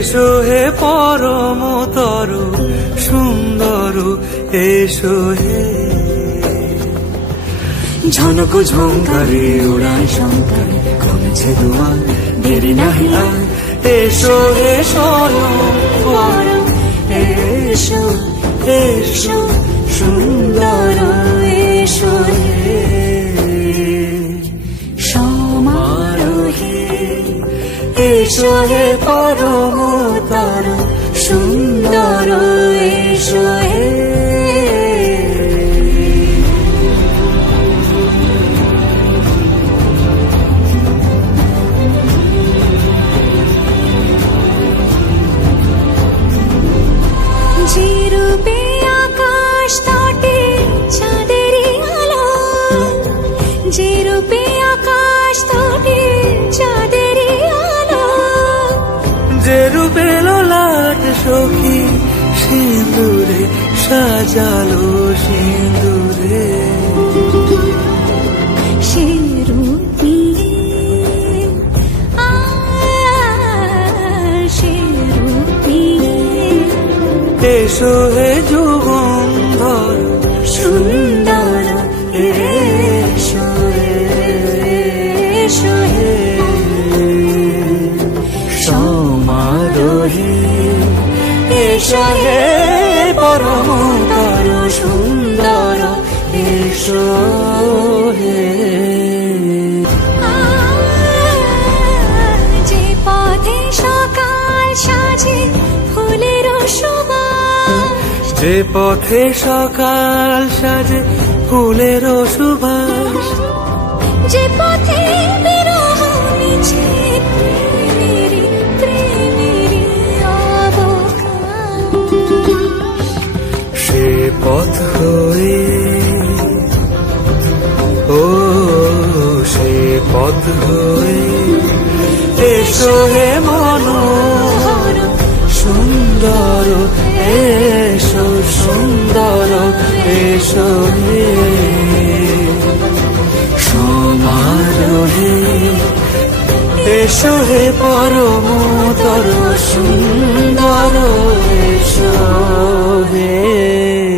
এসো হে পরমতর সুন্দর এসো হে। ঝনক ঝঙ্কারে উড়ায় শঙ্কারে কমেছে দুয়ার দেরি নাহি আর। এসো হে স্বয়ং এসো এসো সুন্দর এসো হে সমারোহে। এসো হে পরমতর সুন্দর এসো হে। যে রূপে আকাশ তটে চাঁদেরই আলো, যে রূপে আকাশ তটে চাঁদেরই আলো, যে রূপে ললাট সখী সিঁদুরে সাজালো সিঁদুরে। সে রূপী সে রূপী। এসো হে যুগন্ধর সুন্দর এসো এসো হে সমারোহে। এসো হে পরমতর সুন্দর এসো হে। যে পথে সকাল সাজে ফুলের সুবাস, যে পথে সকাল সাজে ফুলের সুবাস, যে পথে বিরহ মিছে প্রেমেরই প্রেমেরই অবকাশ, সে পথ হয়ে ও সে পথ হয়ে। এসো হে মনোহর সুন্দর এসো সুন্দর এসো হে সমারোহে। এসো হে পরমতর সুন্দর